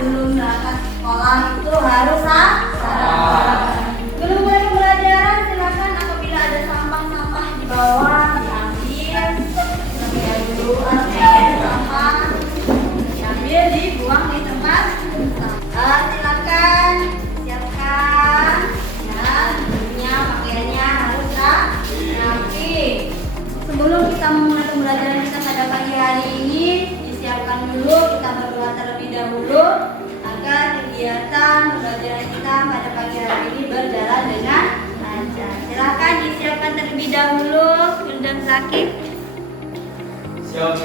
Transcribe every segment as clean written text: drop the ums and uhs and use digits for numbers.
sebelum berangkat sekolah itu harus sarapan. Sebelum mulai pembelajaran silakan apabila ada sampah-sampah di bawah diambil terlebih dahulu, atau sampah diambil dibuang di tempat sampah. Silakan siapkan ya, bajunya, pakaiannya harus rapi. Sebelum kita memulai pembelajaran kita pada pagi hari ini, disiapkan dulu, kita berdoa terlebih dahulu agar kegiatan pembelajaran kita pada pagi hari ini berjalan dengan lancar. Silakan disiapkan terlebih dahulu, Yunda Sakit. Siap.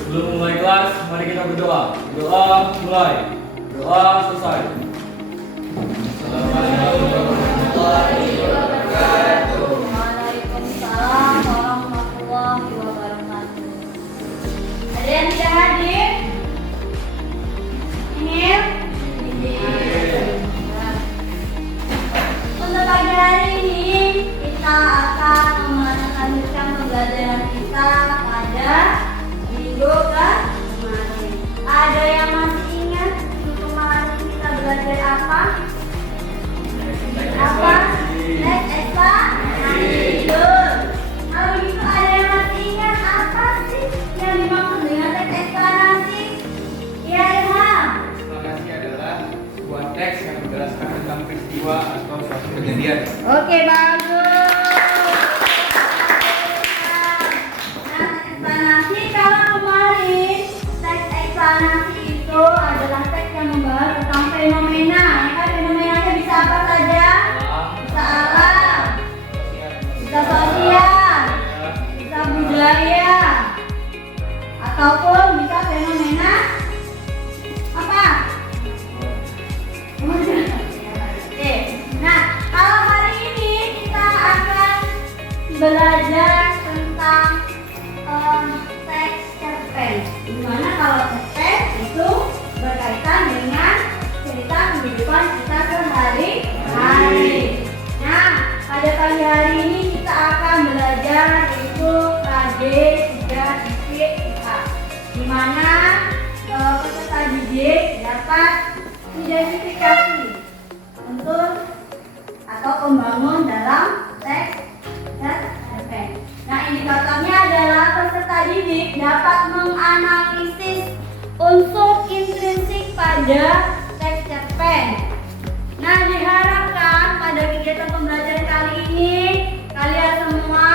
Sebelum mulai kelas, mari kita berdoa. Doa mulai. Doa selesai. Assalamualaikum warahmatullahi wabarakatuh. Waalaikumsalam warahmatullahi wabarakatuh. Ada yang tidak hadir? Ini? Untuk pagi hari ini kita akan melanjutkan pembelajaran kita pada minggu kemarin. Ada yang masih ingat minggu kemarin kita belajar apa? Apa? Teks eksplanasi. Kalau begitu ada yang masih ingat apa sih yang dimaksud dengan teks eksplanasi? Ya, Ilham. Eksplanasi adalah sebuah teks yang menjelaskan tentang peristiwa atau suatu kejadian. Oke, bagus. Nah, eksplanasi kalau kemarin teks eksplanasi itu adalah teks yang membahas tentang fenomena. Ya kan, fenomenanya bisa apa saja? Bisa alam, bisa sosial, bisa budaya, ataupun bisa fenomena apa? Oke. Nah, kalau hari ini kita akan belajar tentang teks cerpen. Dimana kalau cerpen itu berkaitan dengan cerita kehidupan kita sehari-hari. Nah, pada pagi hari ini kita akan belajar yaitu KD 3.4, di mana peserta didik dapat identifikasi unsur atau pembangun dalam teks cerpen. Nah, indikatornya adalah peserta didik dapat menganalisis unsur intrinsik pada teks cerpen. Nah, diharapkan pada kegiatan pembelajaran kali ini kalian semua,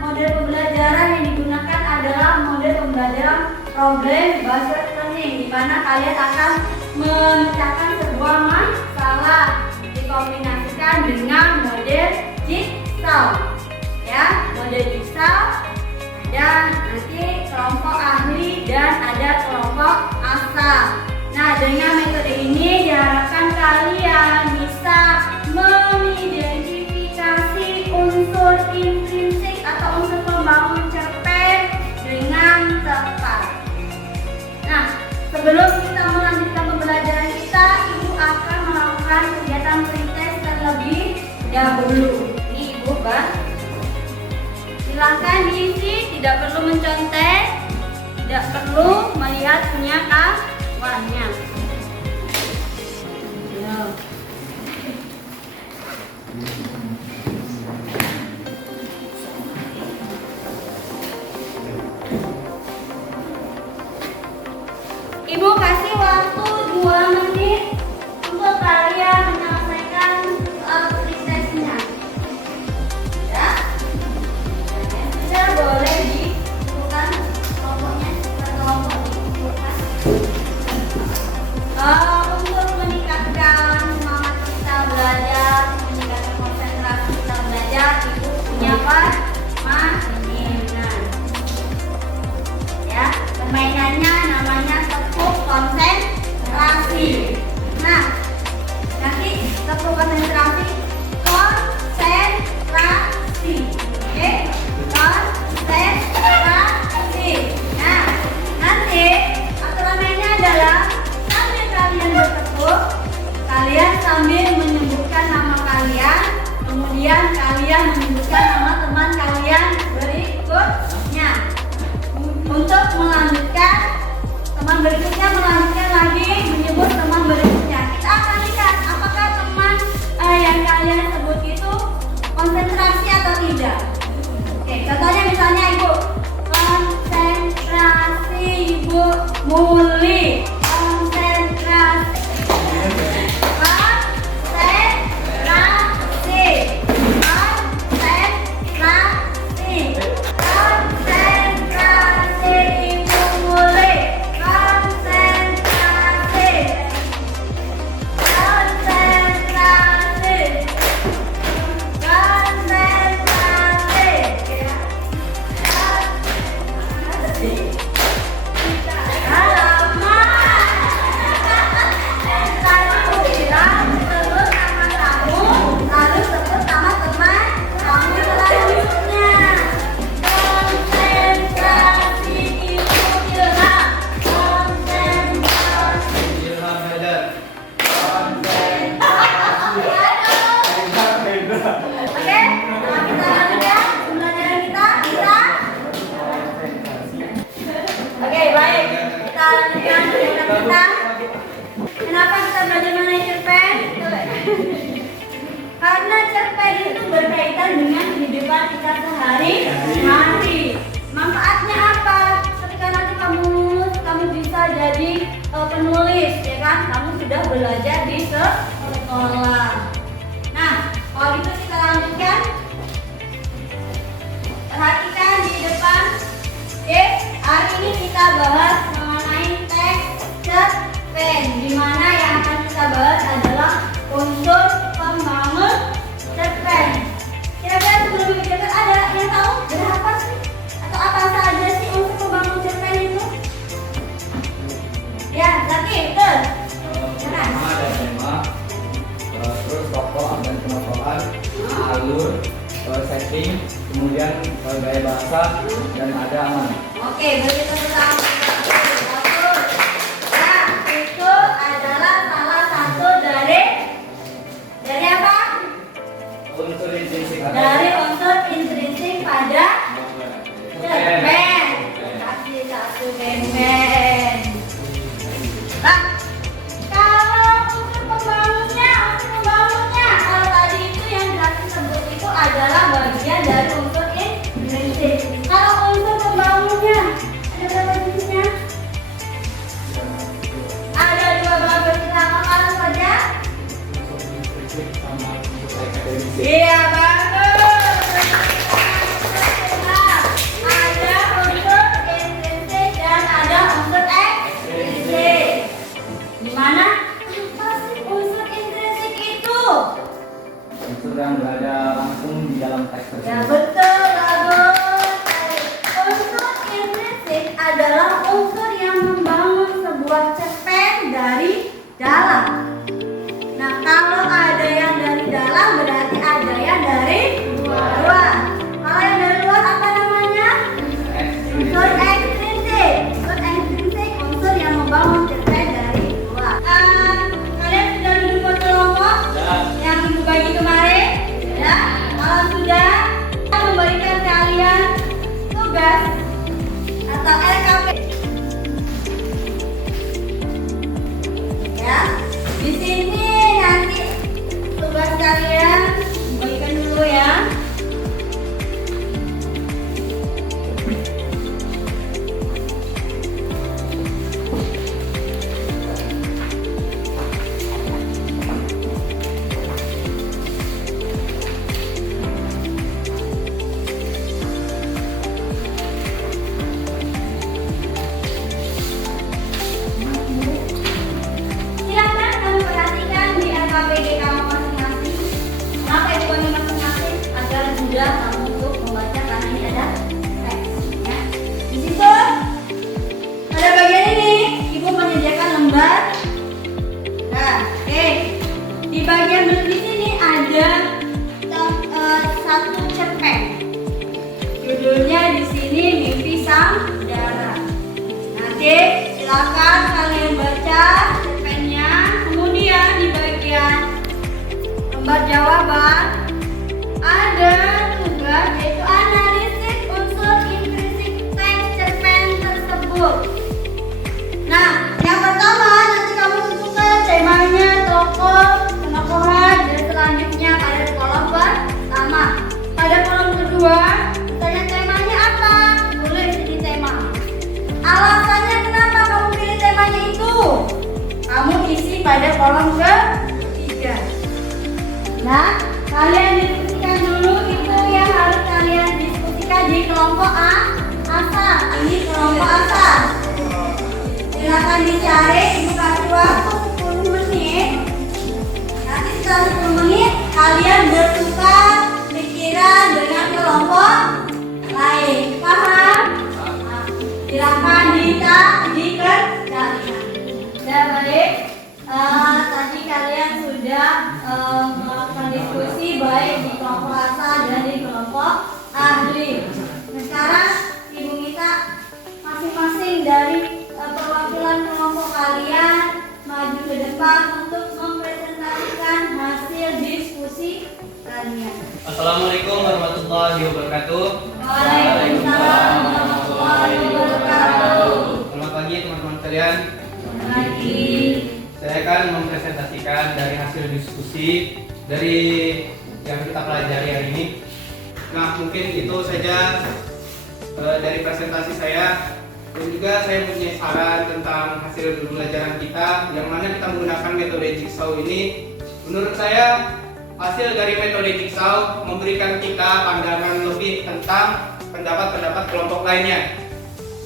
model pembelajaran yang digunakan adalah model pembelajaran problem based learning, di mana kalian akan memecahkan sebuah masalah dikombinasikan dengan model jigsaw. Ya, model jigsaw ada nanti kelompok ahli dan ada kelompok asal. Nah, dengan metode ini diharapkan kalian bisa mengidentifikasi unsur intrinsik atau unsur pembangun cerpen dengan tepat. Nah, sebelum kita melanjutkan pembelajaran kita, Ibu akan melakukan kegiatan pretest terlebih dahulu. Ini Ibu, silahkan diisi, tidak perlu mencontek, tidak perlu melihat punya kawannya. Ibu kasih waktu 2 menit untuk kalian menyelesaikan soal pretestnya. Ya, sudah boleh ditentukan kelompoknya per kelompok ditentukan. Untuk meningkatkan semangat kita belajar, meningkatkan konsentrasi kita belajar, Ibu punya permainan. Ya, permainannya namanya tepuk konsentrasi. Nah, nanti tepuk konsentrasi, konsentrasi. Oke, konsentrasi. Nah, nanti aturan mainnya muli, konsentrasi, konsentrasi, konsentrasi, ibu muli, konsentrasi, konsentrasi, Ilham Haidar. Oke, kita lanjutkan pembelajaran kita. Oke, baik. Kita lanjutkan pembelajaran kita. Kenapa kita belajar mengenai cerpen? Karena cerpen itu berkaitan dengan kehidupan kita sehari-hari. Manfaatnya apa? Ketika nanti kamu lulus, kamu bisa jadi penulis, ya kan? Kamu sudah belajar di sekolah. Nah, kalau gitu kita lanjutkan. Perhatikan di depan. Oke, hari ini kita bahas mengenai teks cerpen, di mana yang akan kita bahas adalah unsur pembangun cerpen. Kira-kira sebelum kita ada yang tahu berapa sih atau apa saja sih unsur pembangun cerpen itu? Ya, Zaki, betul. Pertama ada tema, terus tokoh dan penokohan, alur, setting, kemudian gaya bahasa, dan ada aman. Oke, begitu tentang betul. Nah, itu adalah salah satu dari apa? Unsur intrinsik Dari unsur intrinsik pada cerpen. Kasih satu ben. Nah, kalau unsur pembangunnya, kalau tadi itu yang Zaki sebut itu adalah bagian dari unsur intrinsik. Kalau unsur pembangunnya, ada berapa jenisnya? Ada 12 jenis, apa saja? Iya, bagus. Ada unsur intrinsik dan ada unsur ekstrinsik. Di mana? Apa sih unsur intrinsik itu? unsur yang berada langsung di dalam teks Ya tersebut. betul, bagus. Unsur intrinsik adalah unsur yang membangun sebuah cerpen dari dalam. Nah, kalau ada yang dari dalam berarti ada yang dari luar. Kalau yang dari luar apa namanya? Unsur ekstrinsik. Unsur ekstrinsik unsur yang membangun cerpen dari luar. Kalian sudah duduk berkelompok? Yang ibu bagi kemarin? Ya. Kalau sudah, kita memberikan kalian tugas atau LKP. Ya. Di sini nanti tugas kalian bagikan dulu ya. Silakan kamu perhatikan di LKPD kamu masing-masing. Kenapa itu kami masing-masing? Agar mudah kamu untuk membaca karena ini ada teks. Ya. Di situ pada bagian ini ibu menyediakan lembar. Nah, oke. Di bagian di sini ada satu cerpen. Judulnya di sini Mimpi Sang Saudara. Nanti silakan kalian baca cerpennya. Kemudian di bagian lembar jawaban ada tugas yaitu analisis unsur intrinsik teks cerpen tersebut. Nah, yang pertama nanti kamu tentukan temanya, tokoh, penokohan, dan selanjutnya pada kolom pertama. Pada kolom kedua, tanya temanya apa? Tulis di tema. Alasannya kenapa kamu kolom ketiga. Nah, kalian diskusikan dulu itu yang harus kalian diskusikan di kelompok A. Asal, ini kelompok asal. Silakan dicari, ibu kasih waktu 10 menit. Nanti setelah 10 menit kalian bertukar pikiran dengan kelompok lain. Paham? Nah, silakan dikerjakan. Ya baik. Tadi kalian sudah melakukan diskusi baik di kelompok asal dan di kelompok ahli. Nah, sekarang Ibu minta masing-masing dari perwakilan kelompok kalian maju ke depan untuk mempresentasikan hasil diskusi kalian. Assalamualaikum warahmatullahi wabarakatuh. Waalaikumsalam warahmatullahi wabarakatuh. Selamat pagi teman-teman sekalian. Selamat pagi. Saya akan mempresentasikan dari hasil diskusi dari yang kita pelajari hari ini. Nah, mungkin itu saja dari presentasi saya. Dan juga saya punya saran tentang hasil pembelajaran kita, yang mana kita menggunakan metode Jigsaw ini. Menurut saya, hasil dari metode Jigsaw memberikan kita pandangan lebih tentang pendapat-pendapat kelompok lainnya.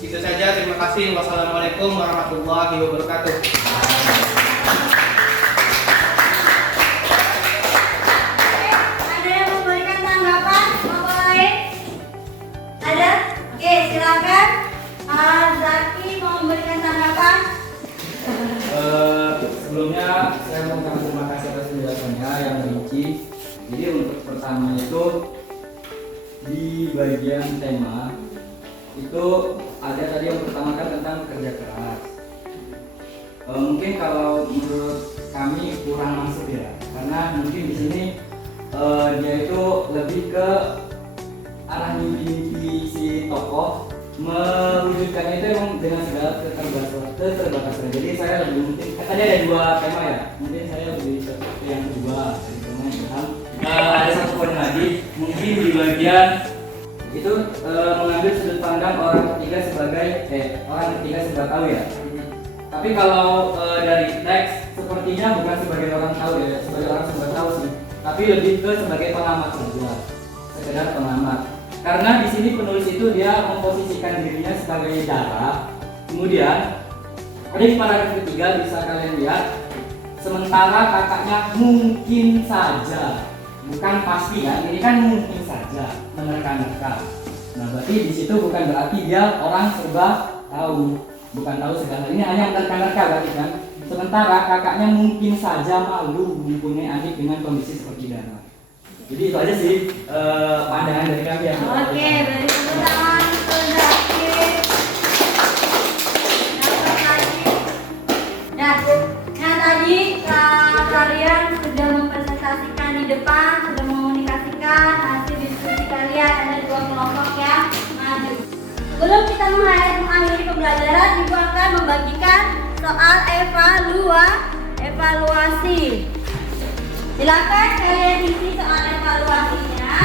Itu saja, terima kasih. Wassalamualaikum warahmatullahi wabarakatuh. Ada yang memberikan tanggapan? Kelompok lain? Ada? Oke, silakan. Zaki mau memberikan tanggapan? Sebelumnya saya mau mengucapkan terima kasih atas penjelasannya yang rinci. Jadi untuk pertama itu di bagian tema itu ada tadi yang pertama kan tentang kerja keras. Mungkin kalau menurut kami kurang masuk ya, karena mungkin di sini dia itu lebih ke arah mimpi si tokoh mewujudkannya itu emang dengan segala keterbatasan. Jadi saya lebih mungkin tadi ada dua tema ya, mungkin saya lebih ke yang kedua dari tema yang ada satu poin lagi mungkin di bagian itu mengambil sudut pandang orang ketiga sebagai orang ketiga sudah tahu ya. Tapi kalau dari teks sepertinya bukan sebagai orang tahu ya, sebagai orang sudah tahu sih, tapi lebih ke sebagai pengamat saja, sekedar pengamat. Karena di sini penulis itu dia memposisikan dirinya sebagai darah. Kemudian ada di paragraf ketiga bisa kalian lihat, sementara kakaknya mungkin saja, bukan pasti kan? Ini kan mungkin saja menerka-nerka. Nah berarti di situ bukan berarti dia orang serba tahu, bukan tahu segala. Ini hanya menerka-nerka berarti kan? Sementara kakaknya mungkin saja malu mempunyai adik dengan kondisi seperti darah. Jadi itu aja sih pandangan dari kami ya. Oke, beri tepuk tangan untuk Zaki. Nah tadi kalian sudah mempresentasikan di depan, sudah mengomunikasikan hasil diskusi kalian. Ada dua kelompok yang maju. Sebelum kita mengakhiri pembelajaran, Ibu akan membagikan soal evaluasi. Silakan kalian isi soal evaluasinya.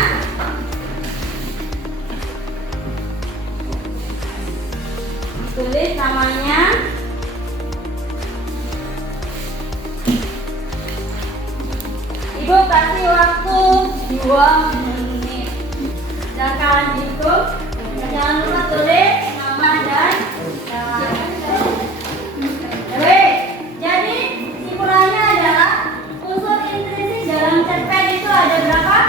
Tulis namanya. Ibu kasih waktu 2 menit. Dan kalian hitung. Jangan lupa tulis nama dan jadi simpulannya adalah unsur intrinsik dalam cerpen itu ada berapa?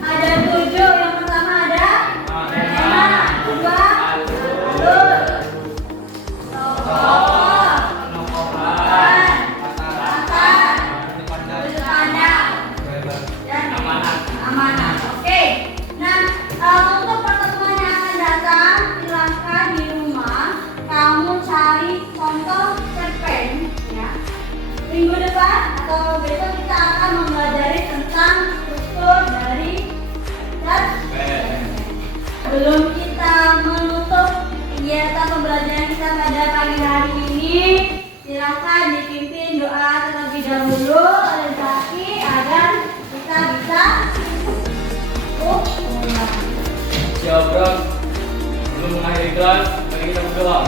Ada 7. Yang pertama ada tema, kedua alur, tokoh, latar, sudut pandang, dan amanat. Oke. Nah, untuk pertemuan yang akan datang, silakan di rumah kamu cari contoh cerpen ya. Minggu depan atau besok kita akan mempelajari tentang struktur dari cerpen. Sebelum kita menutup kegiatan pembelajaran kita pada pagi hari ini, silakan dipimpin doa terlebih dahulu oleh Zaki agar kita bisa Siap bro. Sebelum mengakhiri kelas, mari kita berdoa.